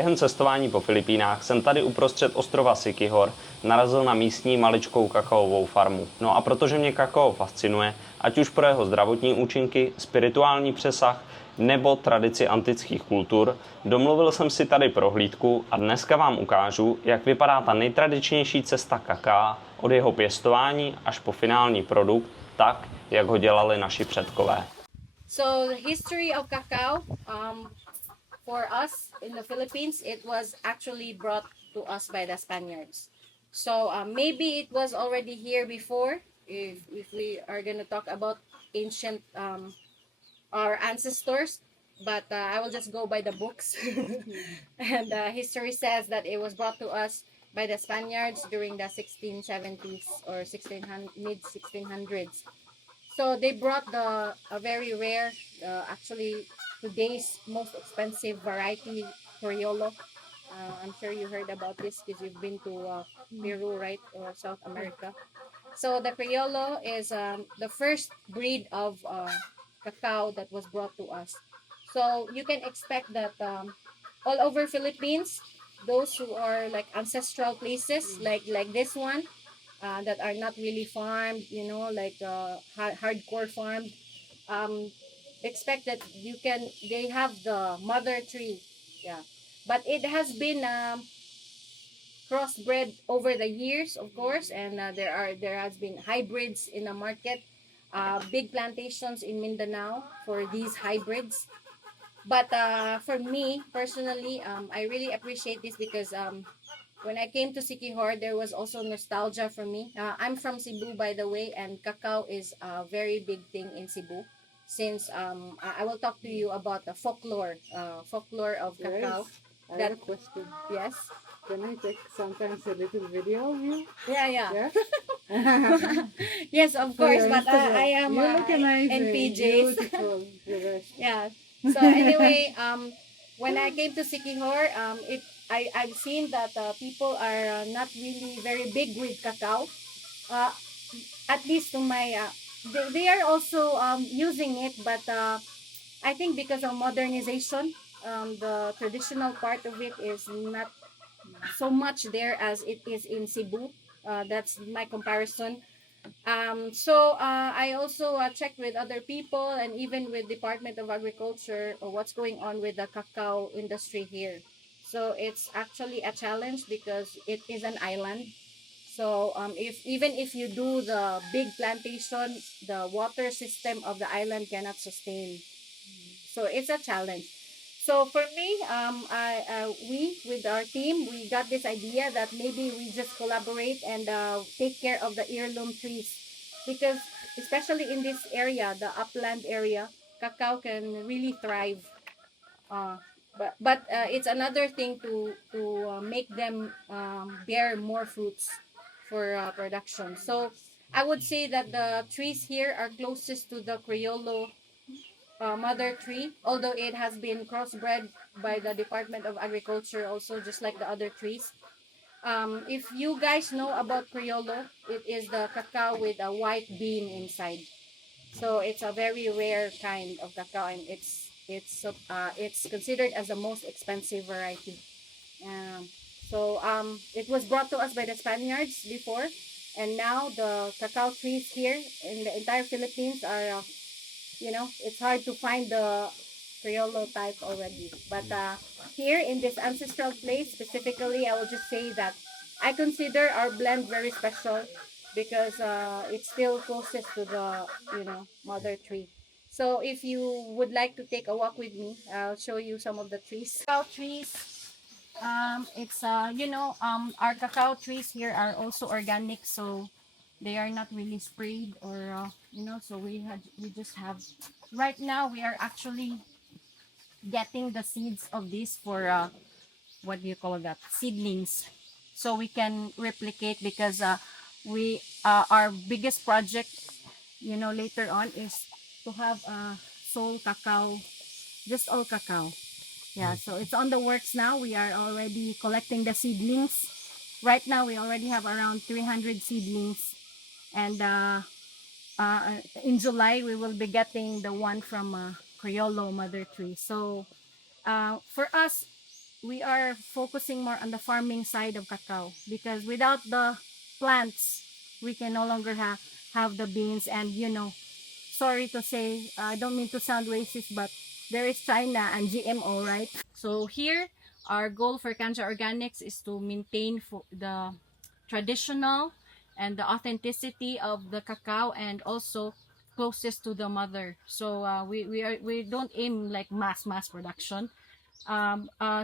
Během cestování po Filipínách jsem tady uprostřed ostrova Siquijor narazil na místní maličkou kakaovou farmu. No a protože mě kakao fascinuje, ať už pro jeho zdravotní účinky, spirituální přesah nebo tradici antických kultur, domluvil jsem si tady prohlídku a dneska vám ukážu, jak vypadá ta nejtradičnější cesta kakaa od jeho pěstování až po finální produkt, tak, jak ho dělali naši předkové. So the history of cacao, for us in the Philippines, it was actually brought to us by the Spaniards. So maybe it was already here before, if we are going to talk about ancient our ancestors, but I will just go by the books. And history says that it was brought to us by the Spaniards during the 1670s or mid 1600s. So they brought a very rare, actually today's most expensive variety, Criollo. I'm sure you heard about this because you've been to Peru, right, or South America. So the Criollo is the first breed of cacao that was brought to us. So you can expect that all over Philippines, those who are like ancestral places, like this one, that are not really farmed, like hardcore farmed, expect that they have the mother tree, yeah, but it has been crossbred over the years, of course, and there has been hybrids in the market, big plantations in Mindanao for these hybrids. But for me personally, I really appreciate this because when I came to Siquijor, there was also nostalgia for me. I'm from Cebu, by the way, and cacao is a very big thing in Cebu. Since I will talk to you about the folklore of cacao. I have a question. Yes. Can I take sometimes a little video of you? Yeah. Yeah? Yes, of course. But I am You look amazing. in PJs. Beautiful. You're very- Yeah. So anyway, when I came to Siquijor, I've seen that people are not really very big with cacao. At least to my, they are also using it, but I think because of modernization, the traditional part of it is not so much there as it is in Cebu. That's my comparison. So I also checked with other people and even with Department of Agriculture what's going on with the cacao industry here. So it's actually a challenge because it is an island. So if you do the big plantation, the water system of the island cannot sustain. So it's a challenge. So for me, we with our team, we got this idea that maybe we just collaborate and take care of the heirloom trees, because especially in this area, the upland area, cacao can really thrive. But it's another thing to make them bear more fruits for production. So I would say that the trees here are closest to the Criollo mother tree, although it has been crossbred by the Department of Agriculture also, just like the other trees. If you guys know about Criollo, it is the cacao with a white bean inside. So it's a very rare kind of cacao, and it's considered as the most expensive variety. It was brought to us by the Spaniards before, and now the cacao trees here in the entire Philippines are, it's hard to find the Criollo type already. But here in this ancestral place specifically, I will just say that I consider our blend very special because it's still closest to the, mother tree. So if you would like to take a walk with me, I'll show you some of the trees. Cacao trees. It's our cacao trees here are also organic, so they are not really sprayed or so we just have, right now we are actually getting the seeds of this for what do you call that, seedlings, so we can replicate, because we our biggest project later on is to have sole cacao, just all cacao. Yeah, so it's on the works now. We are already collecting the seedlings. Right now we already have around 300 seedlings, and in July we will be getting the one from Criollo mother tree. So for us, we are focusing more on the farming side of cacao, because without the plants, we can no longer have the beans. And sorry to say, I don't mean to sound racist, but there is China and GMO, right? So here, our goal for Kanja Organics is to maintain the traditional and the authenticity of the cacao, and also closest to the mother. So we don't aim like mass production.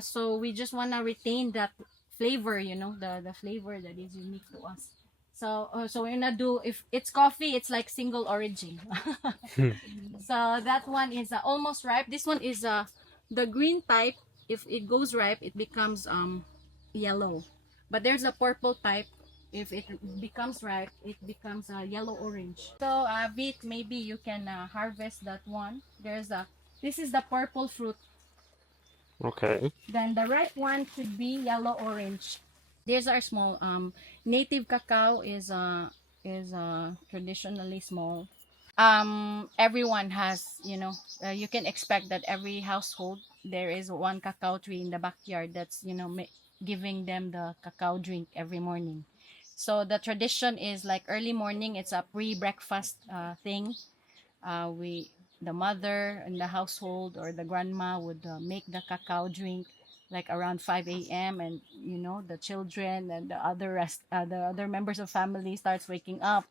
So we just want to retain that flavor, the flavor that is unique to us. So we're gonna do, if it's coffee, it's like single origin. So that one is almost ripe. This one is the green type. If it goes ripe, it becomes yellow. But there's a purple type. If it becomes ripe, it becomes yellow orange. So Vit, maybe you can harvest that one. This is the purple fruit. Okay. Then the ripe one should be yellow orange. These are small. Native cacao is traditionally small. Everyone has, you can expect that every household there is one cacao tree in the backyard that's giving them the cacao drink every morning. So the tradition is like early morning. It's a pre-breakfast thing. The mother in the household or the grandma would make the cacao drink like around 5 a.m. and the children and the other members of family starts waking up.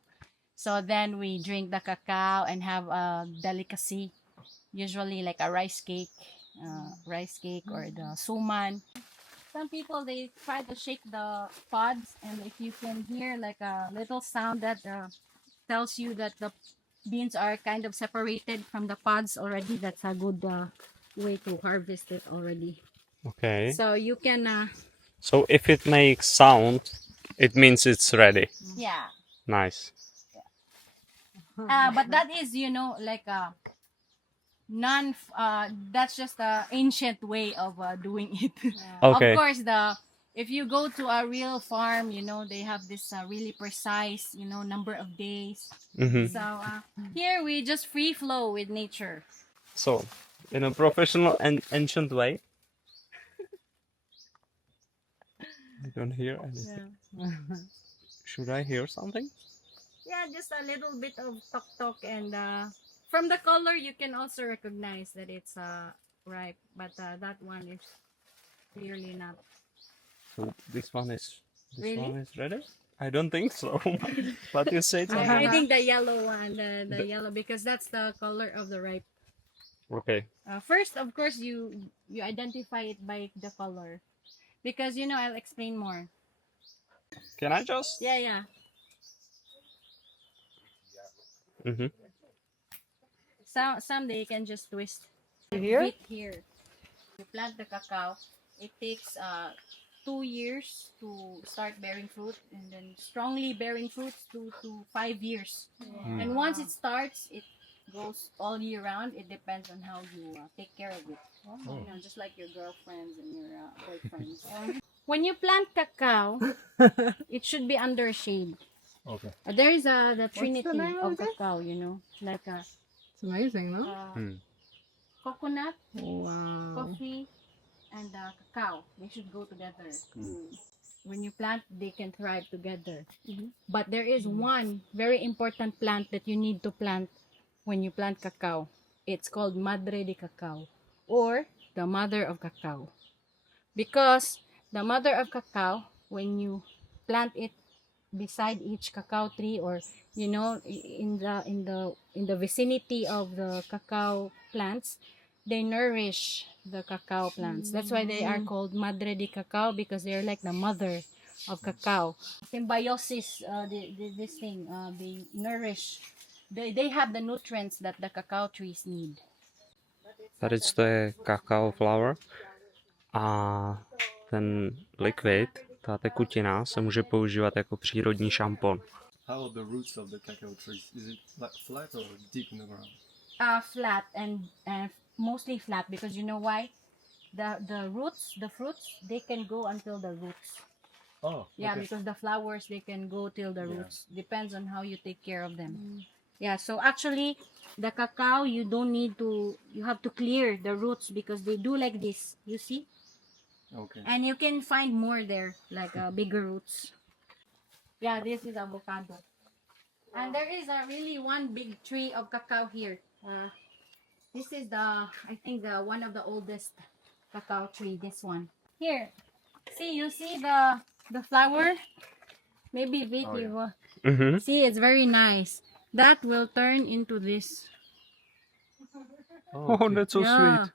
So then we drink the cacao and have a delicacy, usually like a rice cake or the suman. Some people, they try to shake the pods, and if you can hear like a little sound that tells you that the beans are kind of separated from the pods already, that's a good way to harvest it already. Okay. So you can So if it makes sound, it means it's ready. yeah. Nice. But that is, like a that's just a ancient way of doing it. Okay. Of course, if you go to a real farm, they have this really precise, number of days. Mhm. So here we just free flow with nature. So, in a professional and ancient way. I don't hear anything. Should I hear something? Yeah, just a little bit of tok, and from the color you can also recognize that it's ripe, but that one is clearly not. So this one is Really? ready? I don't think so. But you said something. I think the yellow one, the yellow, because that's the color of the ripe. Okay. First, of course, you identify it by the color, because I'll explain more. Can I just? Yeah. Mhm. Someday you can just twist. Here? Wait here. You plant the cacao. It takes 2 years to start bearing fruit, and then strongly bearing fruits 2 to 5 years. And once it starts, it goes all year round. It depends on how you take care of it. Just like your girlfriends and your boyfriends. When you plant cacao, it should be under shade. Okay. There is the trinity name of of it? cacao, like It's amazing, no? coconut, Wow. coffee, and cacao. They should go together. When you plant, they can thrive together. But there is one very important plant that you need to plant when you plant cacao. It's called Madre de Cacao, or the mother of cacao. Because the mother of cacao, when you plant it beside each cacao tree, or in the vicinity of the cacao plants, they nourish the cacao plants. That's why they are called Madre de Cacao, because they're like the mother of cacao. Symbiosis, this thing, they nourish. They have the nutrients that the cacao trees need. Tady to je kakao flour a ten liquid, ta tekutina, se může používat jako přírodní šampon. How are the roots of the cacao trees? Is it like flat or deep in the ground? Flat, and mostly flat, because you know why? The roots, the fruits, they can go until the roots. Oh, Yeah, okay. because the flowers, they can go till the roots. Depends on how you take care of them. Yeah, so actually, the cacao, you have to clear the roots, because they do like this. You see? Okay. And you can find more there, like bigger roots. Yeah, this is avocado. And there is a really one big tree of cacao here. This is I think the one of the oldest cacao tree, this one. Here, see, you see the flower? Maybe Vicky will. Mhm. See, it's very nice. That will turn into this. Oh, that's so Yeah. sweet.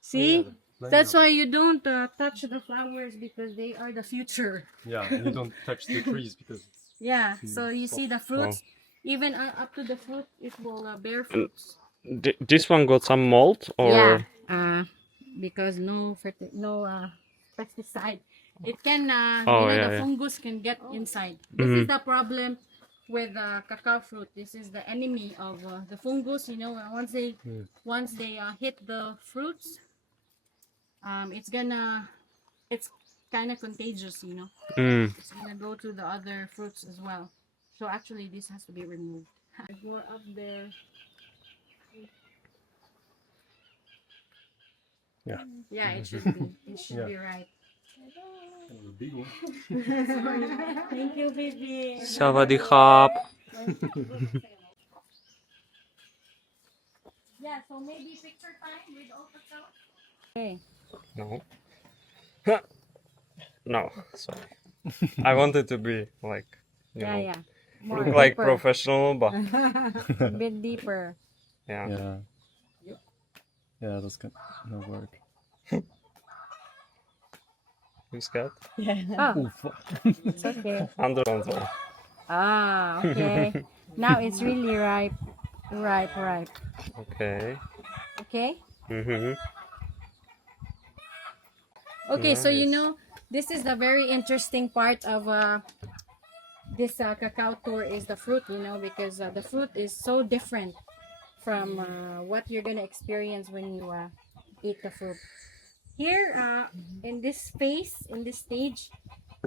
See? Yeah, That's why you don't touch the flowers, because they are the future. Yeah, and you don't touch the trees because Yeah, so you see the fruits, even up to the fruit, it will bear fruits. This one got some mold, or Yeah, because no pesticide. It can, Oh, the yeah. fungus can get inside. This is the problem with cacao fruit. This is the enemy of the fungus. Once they hit the fruits, it's kind of contagious. Mm. It's gonna go to the other fruits as well. So actually, this has to be removed. Go up there. Yeah. Yeah, it should be. It should be right. a big one. Thank you, baby. Savadihap. Yeah, so maybe picture time with all cacao. Okay. No. No, sorry. I wanted to be like, Yeah. More look like deeper. professional, but A bit deeper. yeah. Yeah. Yeah, that's gonna work. You scared? Oh, it's okay. Under control. Ah, okay. Now it's really ripe. Ripe. Okay. Okay? Mm-hmm. Okay, so Nice. this is the very interesting part of this cacao tour is the fruit, because the fruit is so different from what you're gonna experience when you eat the fruit. Here, in this stage,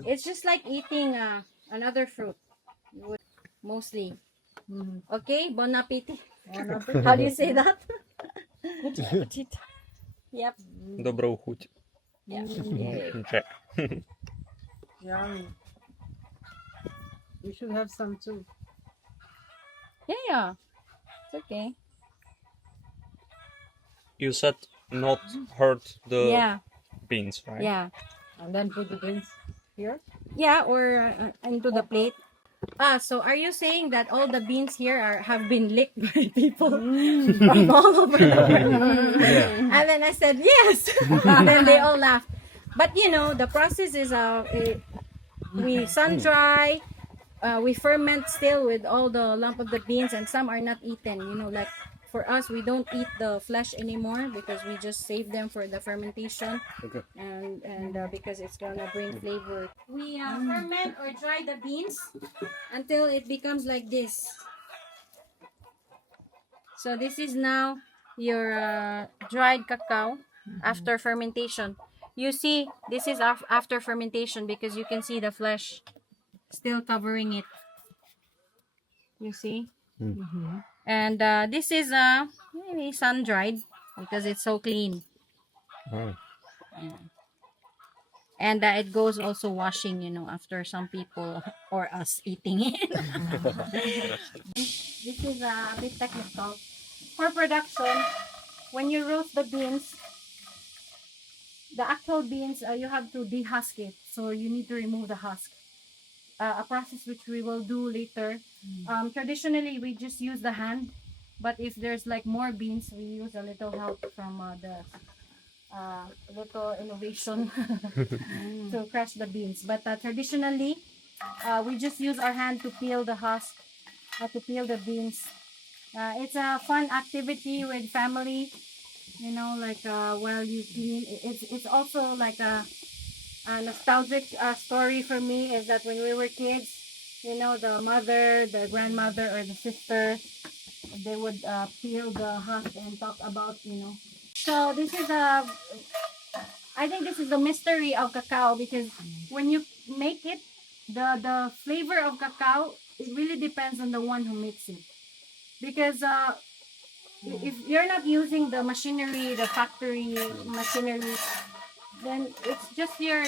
it's just like eating another fruit, mostly. Okay, bon appetit. How do you say that? Yep. Dobrou chuť. Yeah. Okay. Yummy. You should have some too. Yeah. It's okay. You said not hurt the Yeah. beans, right? Yeah. And then put the beans here. Yeah, or into the plate. So are you saying that all the beans here have been licked by people from all over the world? And then I said yes. And then they all laughed. But the process is we sun dry, we ferment still with all the lump of the beans, and some are not eaten. Like for us, we don't eat the flesh anymore because we just save them for the fermentation. Okay. And because it's gonna bring flavor. We ferment or dry the beans until it becomes like this. So this is now your dried cacao after fermentation. You see, this is after fermentation because you can see the flesh still covering it. You see? And this is maybe sun dried because it's so clean. Oh. And it goes also washing, after some people or us eating it. This is a bit technical. For production, when you roast the beans, the actual beans, you have to dehusk it. So you need to remove the husk. A process which we will do later. Traditionally, we just use the hand. But if there's like more beans, we use a little help from the little innovation to crush the beans. But traditionally, we just use our hand to peel the husk, to peel the beans. It's a fun activity with family, while you clean. It's also like a nostalgic story for me is that when we were kids, the mother, the grandmother, or the sister, they would peel the husk and talk about, So this is I think this is the mystery of cacao because when you make it, the flavor of cacao, it really depends on the one who makes it. Because if you're not using the machinery, the factory machinery, then it's just your,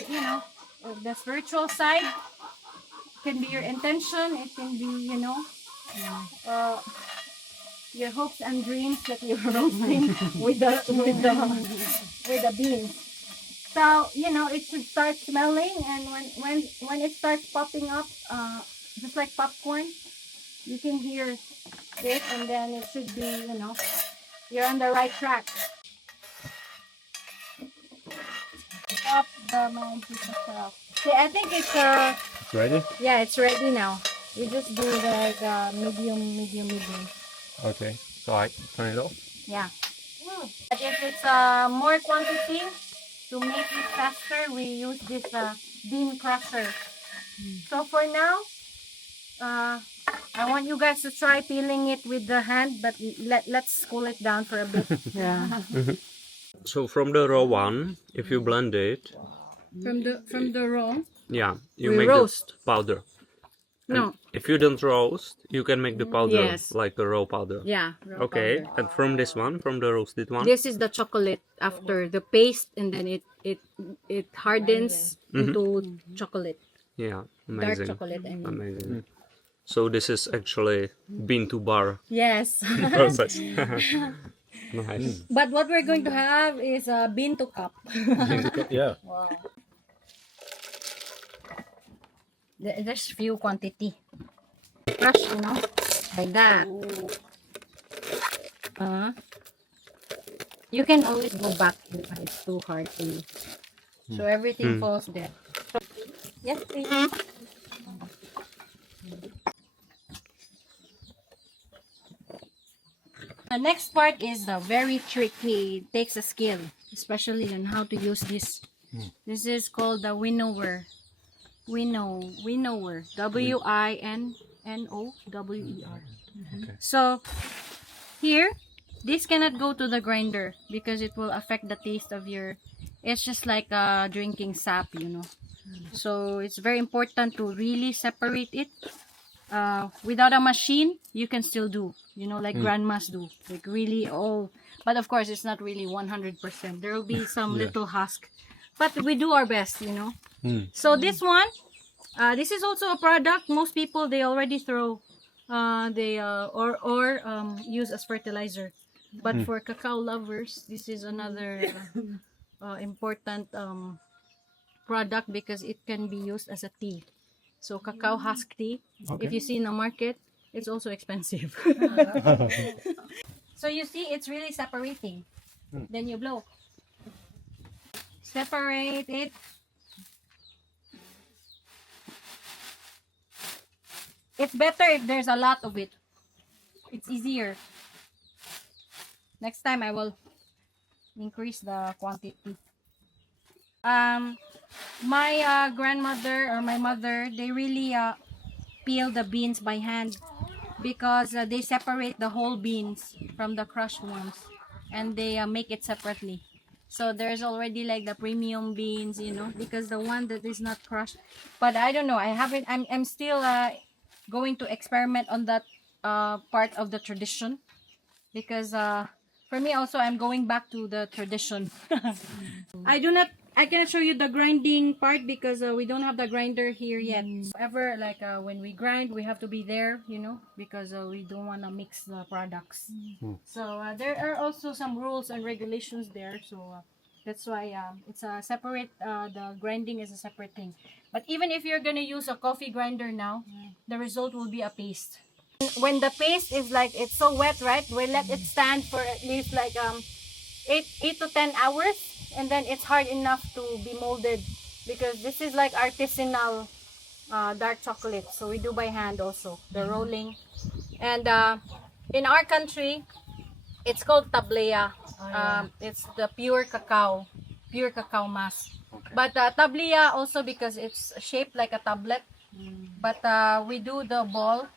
the spiritual side. It can be your intention. It can be, your hopes and dreams that you're roasting with the beans. So it should start smelling, and when it starts popping up, just like popcorn, you can hear it, and then it should be, you're on the right track. Stop the magic stuff. See, I think it's Ready? yeah, it's ready now. We just do like medium. Okay. So I turn it off. Yeah. But if it's more quantity, to make it faster, we use this bean crusher. So for now, I want you guys to try peeling it with the hand, but let's cool it down for a bit. Yeah. So from the raw one, if you blend it, From the raw. yeah, you We make roast. the powder. No. If you don't roast, you can make the powder Yes. like a raw powder. Yeah. Okay, and from this one, from the roasted one, This is the chocolate after the paste, and then it hardens into chocolate, yeah, dark amazing, chocolate. I mean. amazing. So this is actually bean to bar Yes. process. Nice. But what we're going to have is a bean to cup. Yeah. Wow. There's few quantity. Crush, like that. You can always go back if it's too hard to you. So everything falls there. Yes, please. The next part is the very tricky. It takes a skill, especially on how to use this. This is called the winnower. Winnower. WINNOWER. So here, this cannot go to the grinder because it will affect the taste of your. It's just like drinking sap, So it's very important to really separate it. Without a machine, you can still do, like grandmas do, like really all. But of course, it's not really 100%. There will be some little husk, but we do our best, So this one, this is also a product. Most people, they already throw, use as fertilizer. But for cacao lovers, this is another important product because it can be used as a tea. So cacao husk tea, if you see in the market, it's also expensive. So you see, it's really separating. Then you blow. Separate it. It's better if there's a lot of it. It's easier. Next time I will increase the quantity. My grandmother or my mother, they really peel the beans by hand because they separate the whole beans from the crushed ones and they make it separately. So there's already like the premium beans, because the one that is not crushed. But I don't know. I'm still going to experiment on that part of the tradition because for me also I'm going back to the tradition. I cannot show you the grinding part because we don't have the grinder here yet. However, like when we grind, we have to be there, because we don't want to mix the products. So there are also some rules and regulations there. So that's why it's a separate, the grinding is a separate thing. But even if you're going to use a coffee grinder now, the result will be a paste. When the paste is like, it's so wet, right? We let it stand for at least like 8 to 10 hours. And then it's hard enough to be molded because this is like artisanal dark chocolate. So we do by hand also, the rolling. And in our country, it's called tablea. It's the pure cacao mass. Okay. But tablea also because it's shaped like a tablet. But we do the ball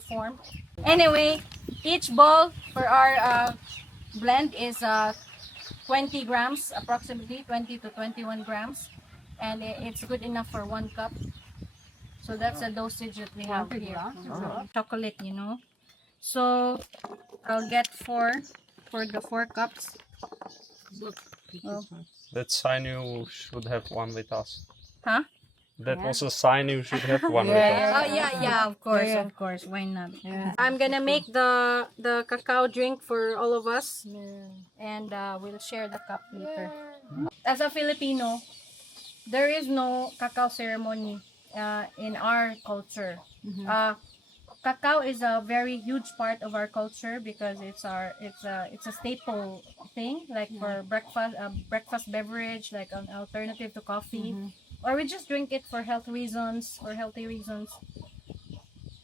form. Anyway, each ball for our blend is 20 grams, approximately 20 to 21 grams, and it's good enough for 1 cup. So that's the dosage that we have here. Chocolate, So I'll get 4 for the 4 cups. Oh. That sign you should have one with us. Huh? That was a sign you should have one with us. Oh yeah, of course. Why not? I'm gonna make the cacao drink for all of us, and we'll share the cup later. As a Filipino, there is no cacao ceremony in our culture. Cacao is a very huge part of our culture because it's a staple thing, like for breakfast beverage, like an alternative to coffee, or we just drink it for healthy reasons.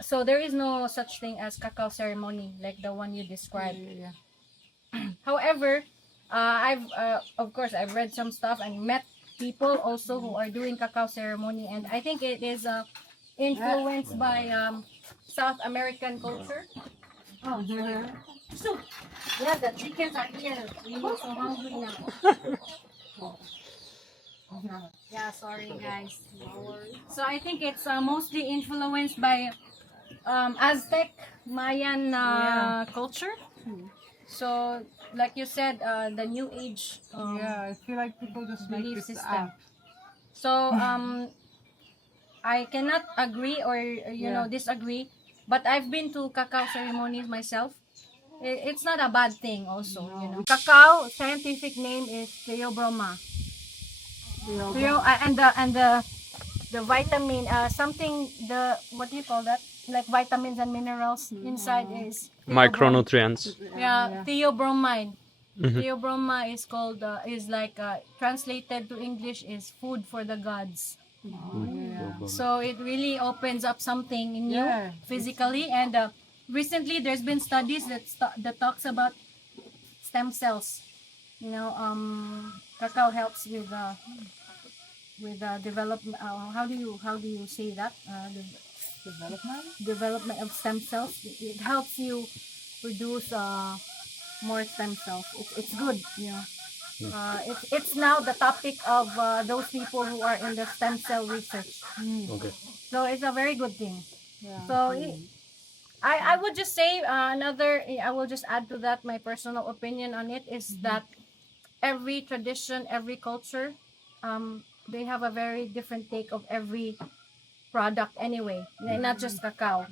So there is no such thing as cacao ceremony like the one you described. However, of course I've read some stuff and met people also who are doing cacao ceremony, and I think it is influenced by South American culture. Oh, so yeah, the chickens are here. We are so hungry now. Yeah, sorry guys. So I think it's mostly influenced by Aztec, Mayan culture. So, like you said, the New Age I feel like people just make belief this system. up. So, I cannot agree or disagree, but I've been to cacao ceremonies myself. It's not a bad thing also, Cacao scientific name is Theobroma. And the vitamin what do you call that? Like vitamins and minerals inside is Micronutrients. theobromine. Theobroma is called translated to English is food for the gods. So it really opens up something in you physically, and recently there's been studies that talks about stem cells. Cacao helps with development. How do you say that? Development of stem cells. It helps you produce more stem cells. It's good, it's now the topic of those people who are in the stem cell research. Okay. So it's a very good thing. So I would just say I will just add to that my personal opinion on it is that every tradition, every culture, they have a very different take of every product anyway, not just cacao.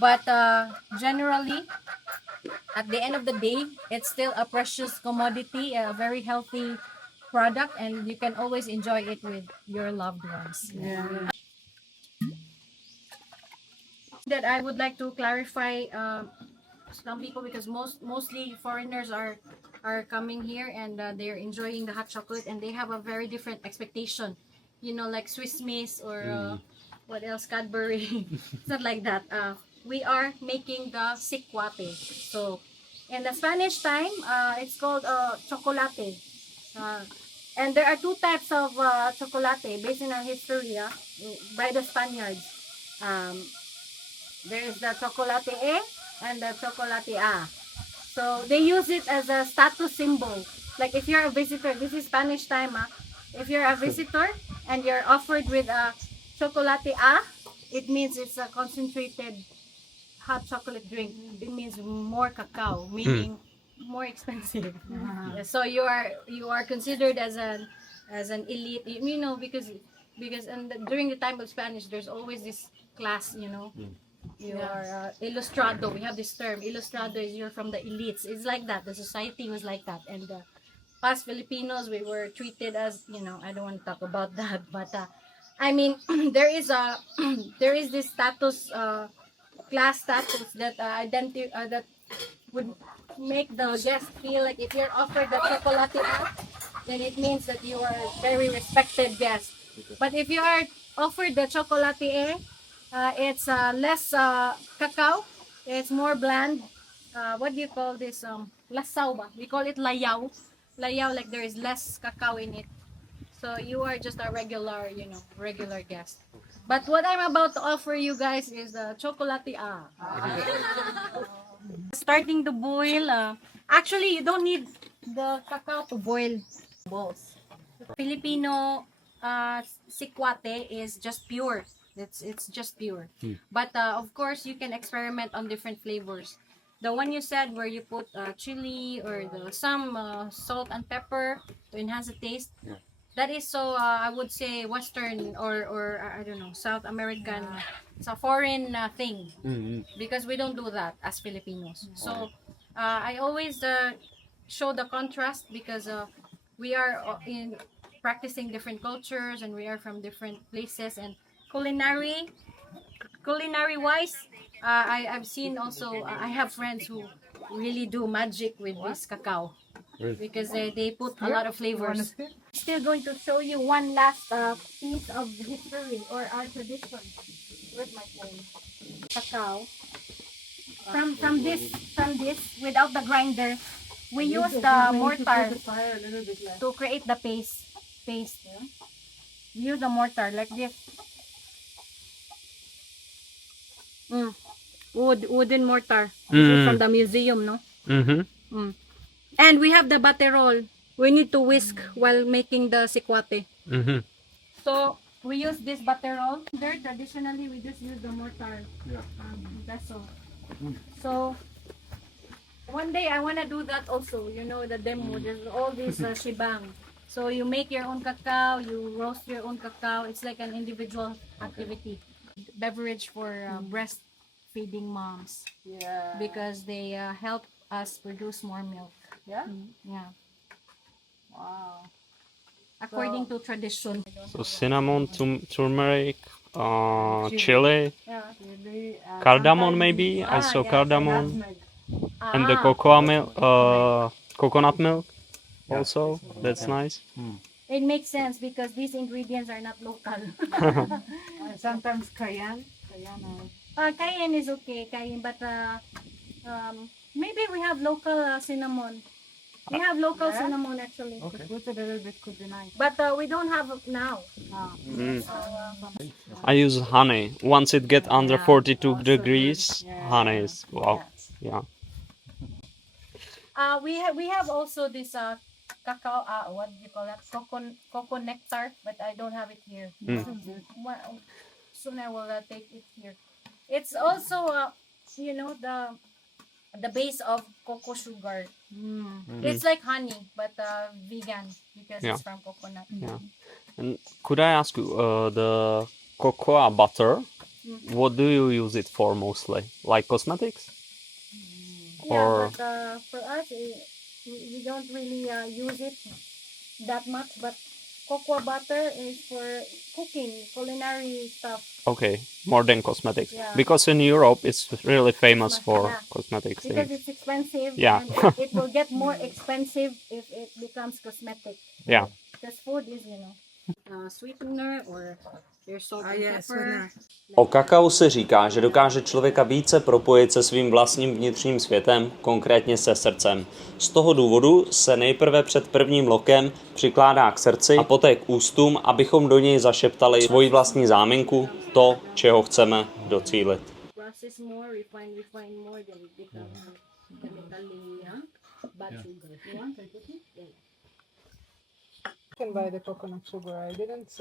But generally, at the end of the day, it's still a precious commodity, a very healthy product, and you can always enjoy it with your loved ones. That I would like to clarify some people, because mostly foreigners are coming here, and they're enjoying the hot chocolate, and they have a very different expectation, like Swiss Miss or what else, Cadbury. It's not like that. We are making the sikwate. So in the Spanish time, it's called chocolate. And there are two types of chocolate based in our history by the Spaniards. There is the chocolate E and the chocolate A. So they use it as a status symbol. Like if you're a visitor, this is Spanish time. If you're a visitor and you're offered with a chocolate A, it means it's a concentrated hot chocolate drink. It means more cacao, meaning more expensive. So you are considered as an elite, because during the time of Spanish, there's always this class, You are ilustrado. We have this term. Ilustrado is you're from the elites. It's like that. The society was like that. And us Filipinos, we were treated as, I don't want to talk about that. But, there is this status, class status that that would make the guest feel like if you're offered the chocolate A, then it means that you are a very respected guest. But if you are offered the chocolate A, it's less cacao. It's more bland. What do you call this? Lasaw ba? We call it layaw. Layaw, like there is less cacao in it. So you are just a regular guest. But what I'm about to offer you guys is the chocolate A. Starting to boil. Actually, you don't need the cacao to boil balls. Filipino sikwate is just pure. It's just pure. But of course, you can experiment on different flavors. the one you said where you put chili or some salt and pepper to enhance the taste. Yeah. That is so I would say Western or I don't know, South American. It's a foreign thing because we don't do that as Filipinos. So I always show the contrast because we are in practicing different cultures and we are from different places, and culinary wise, I've seen also I have friends who really do magic with this cacao because they put a lot of flavors. Still going to show you one last piece of history or our tradition. Where's my phone? Cacao. From this without the grinder, we use the mortar to create the paste. We use the mortar like this. Wooden mortar. This is from the museum, no? And we have the baterol. We need to whisk while making the sikwate. So we use this baterol. There, traditionally, we just use the mortar vessel. So one day I wanna do that also. You know, the demo. There's all this shebang. So you make your own cacao. You roast your own cacao. It's like an individual activity. Beverage for breastfeeding moms. Yeah. Because they help us produce more milk. Yeah? Yeah. Wow. According to tradition. So cinnamon, turmeric, chili, Chili, cardamom sometimes maybe. I saw yes, cardamom. nutmeg. And the coconut milk also. That's nice. It makes sense because these ingredients are not local. Sometimes cayenne. Cayenne is okay, cayenne, but maybe we have local cinnamon. We have local cinnamon actually, Put a little bit could be nice. but we don't have it now. I use honey. Once it get under 42 degrees, honey is wow. Yeah. We have also this cacao. What do you call that? Cocoa nectar, but I don't have it here. Soon I will take it here. It's also you know the base of cocoa sugar. It's like honey, but vegan because it's from coconut. Yeah. And could I ask you, the cocoa butter, what do you use it for mostly? Like cosmetics? Yeah, but for us, we don't really use it that much. But cocoa butter is for cooking, culinary stuff. Okay, more than cosmetics. Yeah. Because in Europe, it's really famous for cosmetics Because things. it's expensive. Yeah. And it will get more expensive if it becomes cosmetic. Yeah. Because food is, sweetener or your salt and yes, pepper. O kakao se říká, že dokáže člověka více propojit se svým vlastním vnitřním světem, konkrétně se srdcem. Z toho důvodu se nejprve před prvním lokem přikládá k srdci a poté k ústům, abychom do něj zašeptali svoji vlastní záminku, to, čeho chceme docílit. Process more, refine more, then it becomes chemically bad sugar. You want? You can buy the coconut sugar. I didn't